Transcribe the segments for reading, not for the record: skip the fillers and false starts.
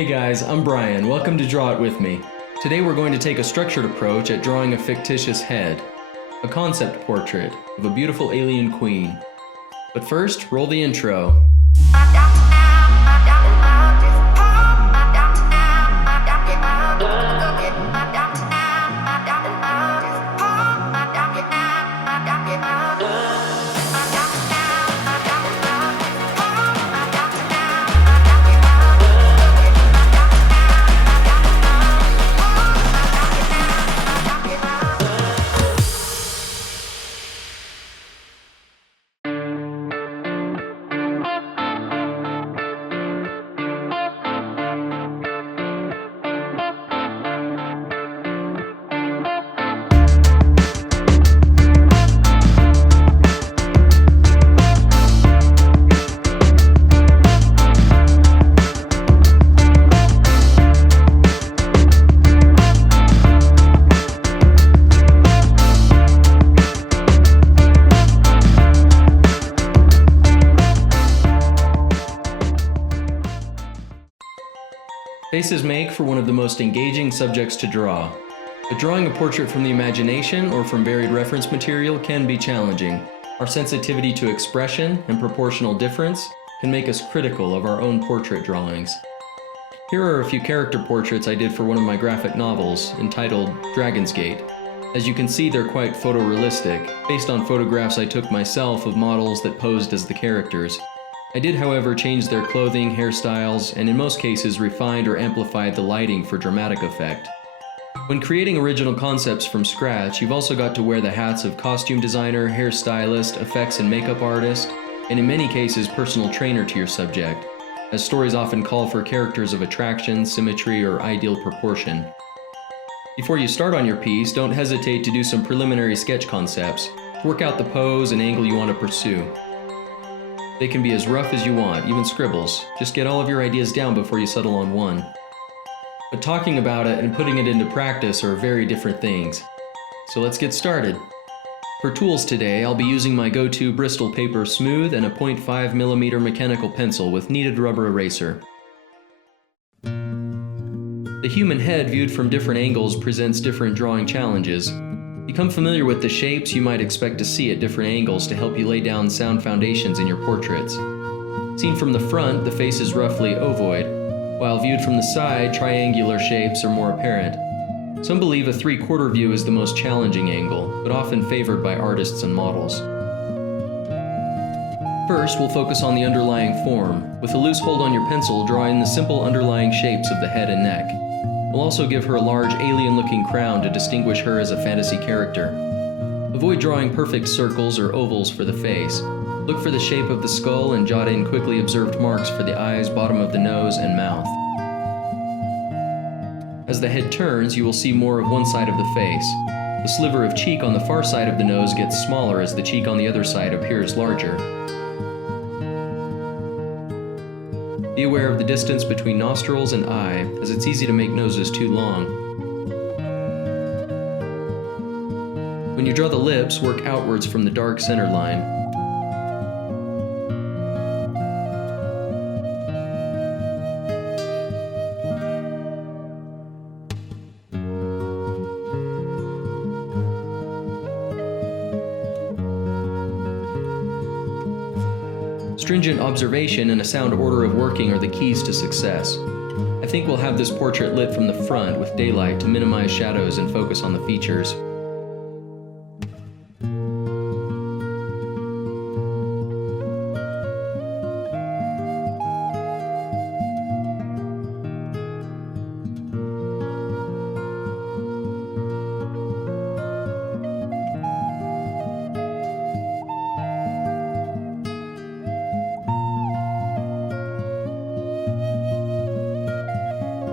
Hey guys, I'm Brian. Welcome to Draw It With Me. Today we're going to take a structured approach at drawing a fictitious head, a concept portrait of a beautiful alien queen. But first, roll the intro. Faces make for one of the most engaging subjects to draw. But drawing a portrait from the imagination or from varied reference material can be challenging. Our sensitivity to expression and proportional difference can make us critical of our own portrait drawings. Here are a few character portraits I did for one of my graphic novels, entitled Dragon's Gate. As you can see, they're quite photorealistic, based on photographs I took myself of models that posed as the characters. I did, however, change their clothing, hairstyles, and in most cases refined or amplified the lighting for dramatic effect. When creating original concepts from scratch, you've also got to wear the hats of costume designer, hairstylist, effects and makeup artist, and in many cases personal trainer to your subject, as stories often call for characters of attraction, symmetry, or ideal proportion. Before you start on your piece, don't hesitate to do some preliminary sketch concepts. Work out the pose and angle you want to pursue. They can be as rough as you want, even scribbles. Just get all of your ideas down before you settle on one. But talking about it and putting it into practice are very different things. So let's get started. For tools today, I'll be using my go-to Bristol Paper Smooth and a 0.5mm mechanical pencil with kneaded rubber eraser. The human head viewed from different angles presents different drawing challenges. Become familiar with the shapes you might expect to see at different angles to help you lay down sound foundations in your portraits. Seen from the front, the face is roughly ovoid, while viewed from the side, triangular shapes are more apparent. Some believe a 3/4 view is the most challenging angle, but often favored by artists and models. First, we'll focus on the underlying form. With a loose hold on your pencil, draw in the simple underlying shapes of the head and neck. We'll also give her a large alien-looking crown to distinguish her as a fantasy character. Avoid drawing perfect circles or ovals for the face. Look for the shape of the skull and jot in quickly observed marks for the eyes, bottom of the nose, and mouth. As the head turns, you will see more of one side of the face. The sliver of cheek on the far side of the nose gets smaller as the cheek on the other side appears larger. Be aware of the distance between nostrils and eye, as it's easy to make noses too long. When you draw the lips, work outwards from the dark center line. Stringent observation and a sound order of working are the keys to success. I think we'll have this portrait lit from the front with daylight to minimize shadows and focus on the features.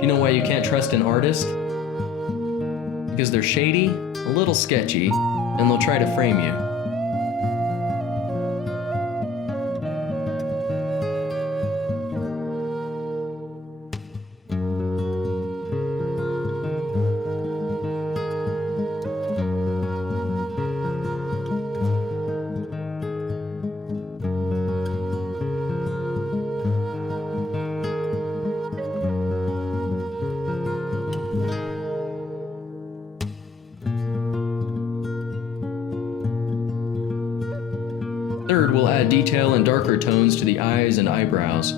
You know why you can't trust an artist? Because they're shady, a little sketchy, and they'll try to frame you. Third, we'll add detail and darker tones to the eyes and eyebrows.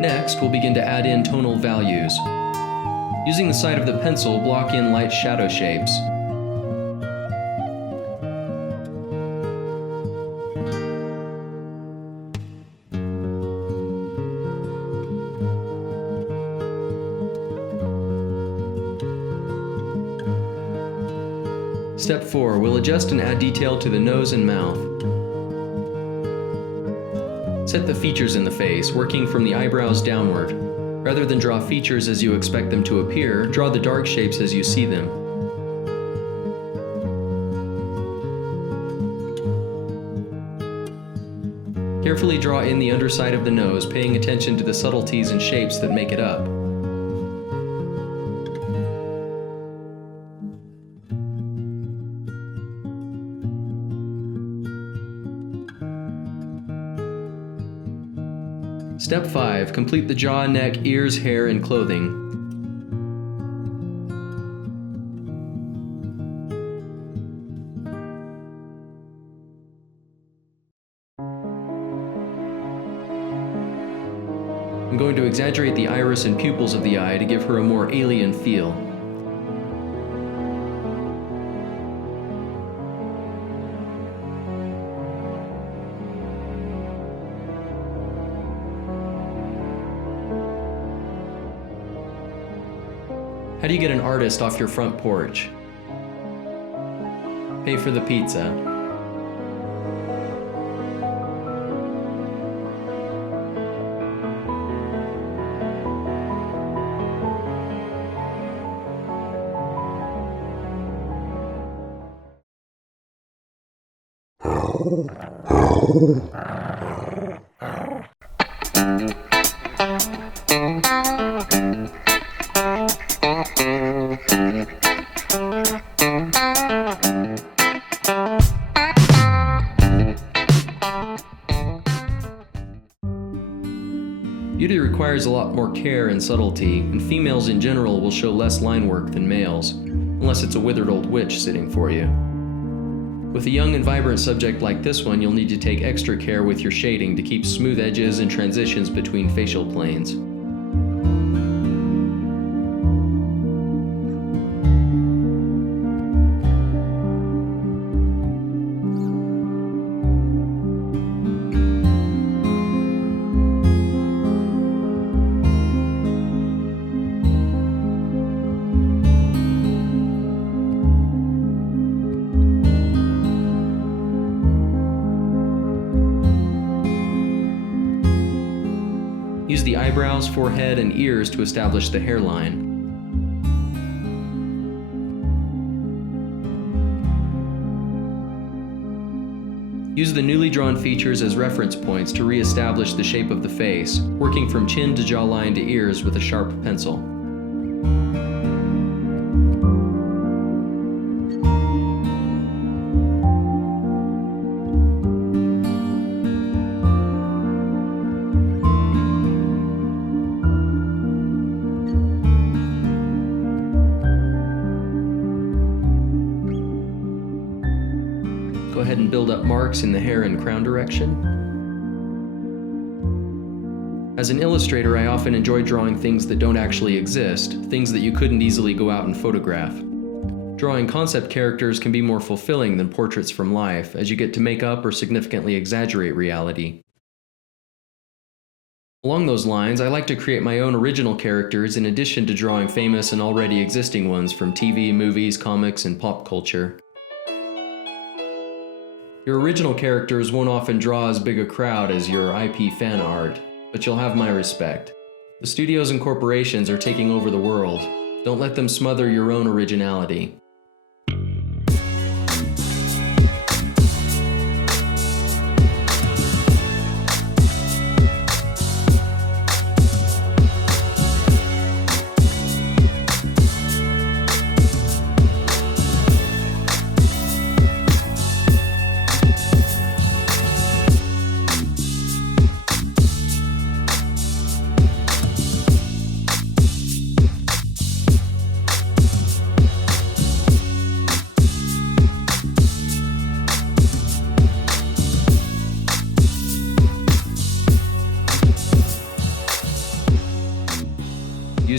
Next, we'll begin to add in tonal values. Using the side of the pencil, block in light shadow shapes. Step 4, we'll adjust and add detail to the nose and mouth. Set the features in the face, working from the eyebrows downward. Rather than draw features as you expect them to appear, draw the dark shapes as you see them. Carefully draw in the underside of the nose, paying attention to the subtleties and shapes that make it up. Step 5. Complete the jaw, neck, ears, hair, and clothing. I'm going to exaggerate the iris and pupils of the eye to give her a more alien feel. How do you get an artist off your front porch? Pay for the pizza. Beauty requires a lot more care and subtlety, and females in general will show less line work than males, unless it's a withered old witch sitting for you. With a young and vibrant subject like this one, you'll need to take extra care with your shading to keep smooth edges and transitions between facial planes. Use the eyebrows, forehead, and ears to establish the hairline. Use the newly drawn features as reference points to re-establish the shape of the face, working from chin to jawline to ears with a sharp pencil. Go ahead and build up marks in the hair and crown direction. As an illustrator, I often enjoy drawing things that don't actually exist, things that you couldn't easily go out and photograph. Drawing concept characters can be more fulfilling than portraits from life, as you get to make up or significantly exaggerate reality. Along those lines, I like to create my own original characters in addition to drawing famous and already existing ones from TV, movies, comics, and pop culture. Your original characters won't often draw as big a crowd as your IP fan art, but you'll have my respect. The studios and corporations are taking over the world. Don't let them smother your own originality.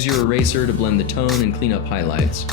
use your eraser to blend the tone and clean up highlights.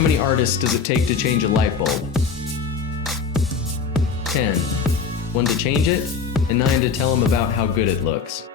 How many artists does it take to change a light bulb? 10. 1 to change it, and 9 to tell them about how good it looks.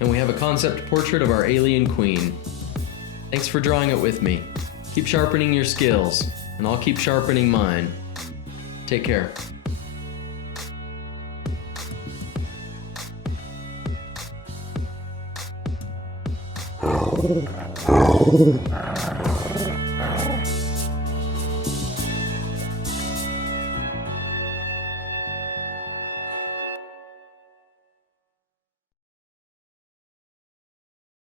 And we have a concept portrait of our alien queen. Thanks for drawing it with me. Keep sharpening your skills, and I'll keep sharpening mine. Take care.